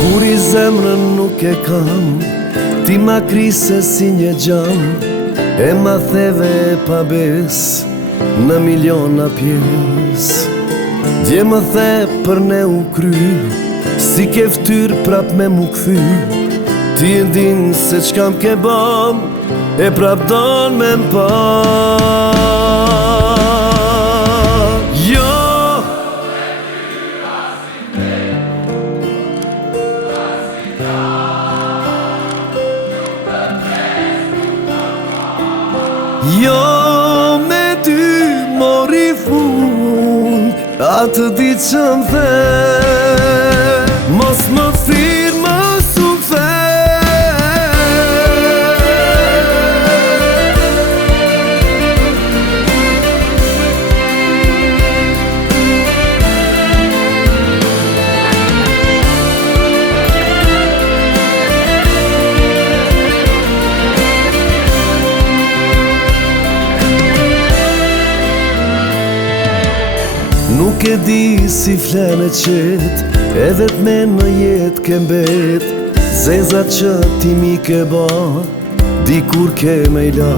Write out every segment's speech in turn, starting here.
Buri zemrën nuk e kam, ti ma krise si një gjam, e ma theve pa bes në miliona pjes. Dje më the për ne u kry, si ke ftyr prap me mu kthy. Ti e din se çkam ke bam, e prap don me m'pa. Jo me ty mori fund, atë di që më the, mos më thirë mos u the. Nuk e di si flen e qet, e vetme në jet ke mbet. Zezat që ti mi ke ba, dikur ke me i la.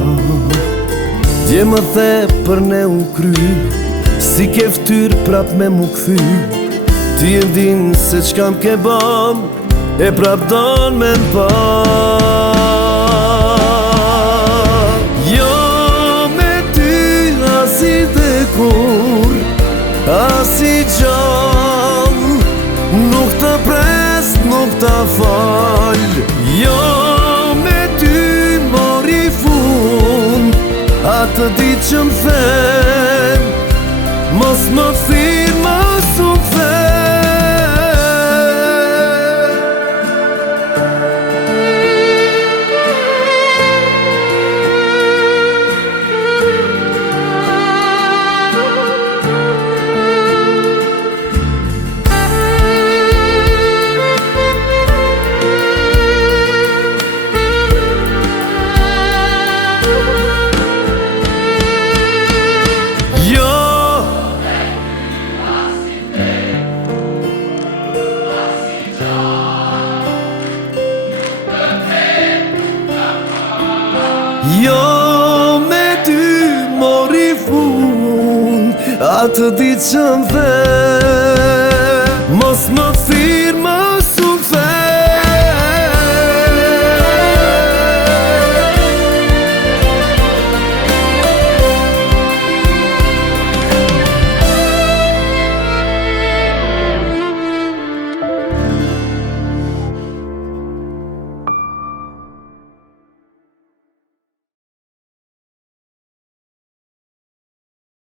Dje më the për ne u kry, si ke ftyr prap me mu kthy. Ti e din se çkam ke bam, e prap don me m'pa. Jo me ty as i dhe kur, as i gjall, nuk të pres, nuk të fal. Jo me ty mori fund, atë di që më them, mos më thirë, mos u the. Jo me ty mori fund, atë di që më the, mos më thirë.